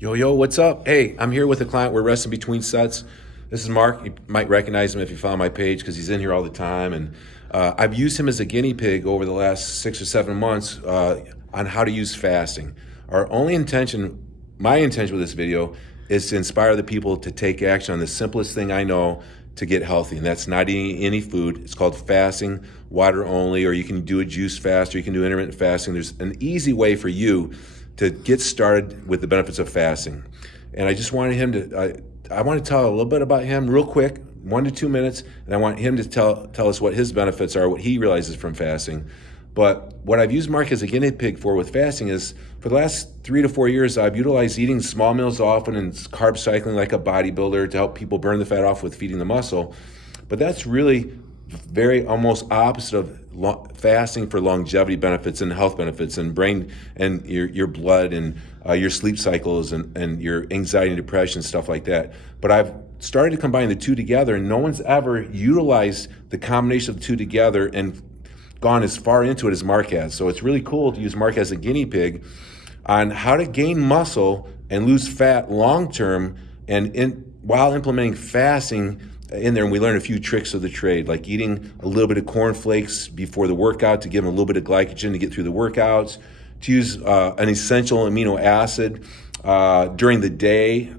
Yo, what's up? Hey, I'm here with a client. We're resting between sets. This is Mark. You might recognize him if you follow my page because he's in here all the time. And I've used him as a guinea pig over the last 6 or 7 months on how to use fasting. Our only intention, my intention with this video, is to inspire the people to take action on the simplest thing I know to get healthy, and that's not eating any food. It's called fasting, water only, or you can do a juice fast, or you can do intermittent fasting. There's an easy way for you to get started with the benefits of fasting. And I just wanted him to, I want to tell a little bit about him real quick, 1 to 2 minutes, and I want him to tell us what his benefits are, what he realizes from fasting. But what I've used Mark as a guinea pig for with fasting is, for the last 3 to 4 years, I've utilized eating small meals often and carb cycling like a bodybuilder to help people burn the fat off with feeding the muscle. But that's really very almost opposite of fasting for longevity benefits and health benefits and brain and your blood and your sleep cycles and your anxiety and depression, stuff like that. But I've started to combine the two together, and no one's ever utilized the combination of the two together and gone as far into it as Mark has. So it's really cool to use Mark as a guinea pig on how to gain muscle and lose fat long term, and while implementing fasting in there. And we learned a few tricks of the trade, like eating a little bit of cornflakes before the workout to give them a little bit of glycogen to get through the workouts, to use an essential amino acid during the day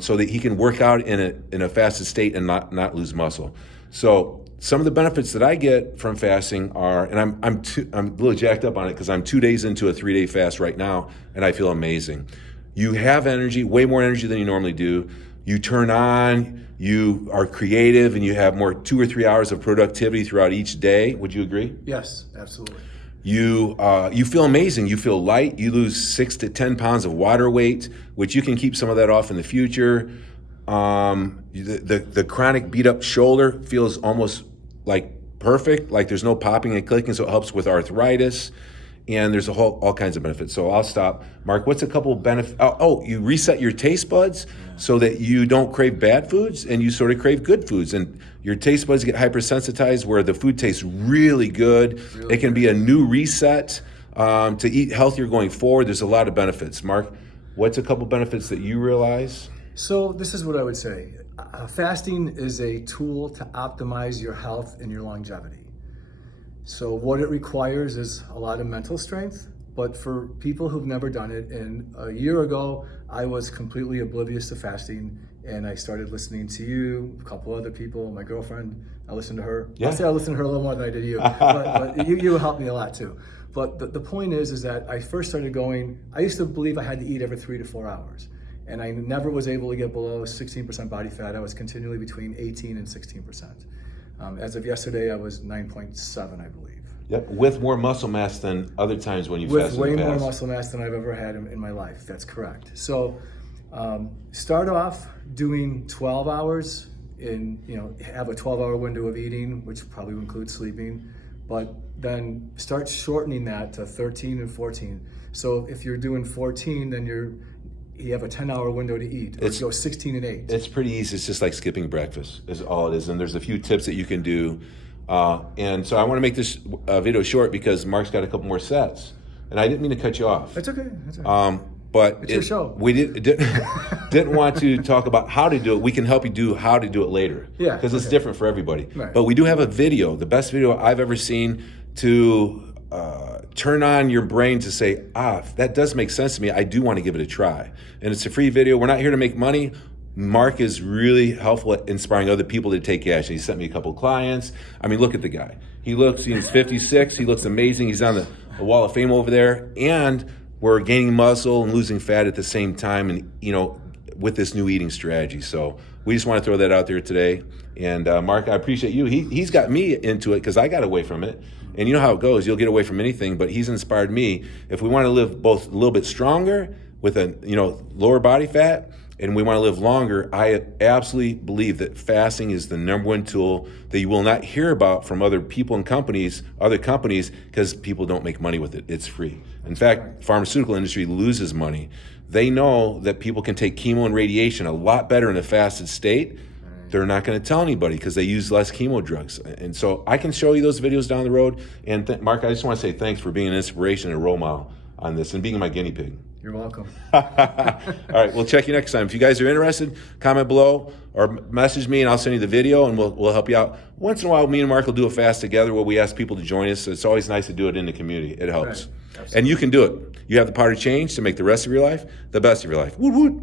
so that he can work out in a fasted state and not lose muscle. So some of the benefits that I get from fasting are, and I'm a little jacked up on it because I'm 2 days into a 3-day fast right now, and I feel amazing. You have energy, way more energy than you normally do. You turn on, you are creative, and you have more 2 or 3 hours of productivity throughout each day. Would you agree? Yes, absolutely. You feel amazing. You feel light. You lose 6 to 10 pounds of water weight, which you can keep some of that off in the future. The chronic beat up shoulder feels almost like perfect, like there's no popping and clicking, so it helps with arthritis, and there's all kinds of benefits. So I'll stop. Mark, what's a couple benefits? Oh, you reset your taste buds so that you don't crave bad foods and you sort of crave good foods, and your taste buds get hypersensitized where the food tastes really good. It can be a new reset to eat healthier going forward. There's a lot of benefits. Mark, what's a couple benefits that you realize? So this is what I would say. Fasting is a tool to optimize your health and your longevity. So what it requires is a lot of mental strength, but for people who've never done it, and a year ago, I was completely oblivious to fasting, and I started listening to you, a couple other people, my girlfriend, I listened to her. Yeah. I'll say I listened to her a little more than I did you, but you helped me a lot too. But the point is that I first started going, I used to believe I had to eat every 3 to 4 hours. And I never was able to get below 16% body fat. I was continually between 18 and 16%. As of yesterday, I was 9.7, I believe. Yep, with more muscle mass than other times when you With fasted way in the more past. muscle mass than I've ever had in my life. That's correct. So start off doing 12 hours have a 12-hour window of eating, which probably would include sleeping, but then start shortening that to 13 and 14. So if you're doing 14, then you have a 10-hour window to eat, or go 16 and 8. It's pretty easy. It's just like skipping breakfast is all it is. And there's a few tips that you can do. And so I want to make this video short because Mark's got a couple more sets. And I didn't mean to cut you off. That's okay. That's okay. But it's your show. We didn't want to talk about how to do it. We can help you do how to do it later. Yeah. Because it's different for everybody. Right. But we do have a video, the best video I've ever seen to turn on your brain to say, that does make sense to me. I do want to give it a try. And it's a free video. We're not here to make money. Mark is really helpful at inspiring other people to take action. He sent me a couple of clients. I mean, look at the guy. He's 56. He looks amazing. He's on the Wall of Fame over there. And we're gaining muscle and losing fat at the same time, and with this new eating strategy. So we just want to throw that out there today. And Mark, I appreciate you. He's got me into it because I got away from it. And you know how it goes. You'll get away from anything, but he's inspired me. If we want to live both a little bit stronger with a lower body fat, and we want to live longer, I absolutely believe that fasting is the #1 tool that you will not hear about from other people and other companies, because people don't make money with it. It's free. In fact, pharmaceutical industry loses money. They know that people can take chemo and radiation a lot better in a fasted state. They're not going to tell anybody because they use less chemo drugs. And so I can show you those videos down the road. And Mark, I just want to say thanks for being an inspiration and a role model on this and being my guinea pig. You're welcome. All right, we'll check you next time. If you guys are interested, comment below or message me and I'll send you the video and we'll help you out. Once in a while, me and Mark will do a fast together where we ask people to join us. So it's always nice to do it in the community. It helps. Right. And you can do it. You have the power to change to make the rest of your life the best of your life. Woot woot.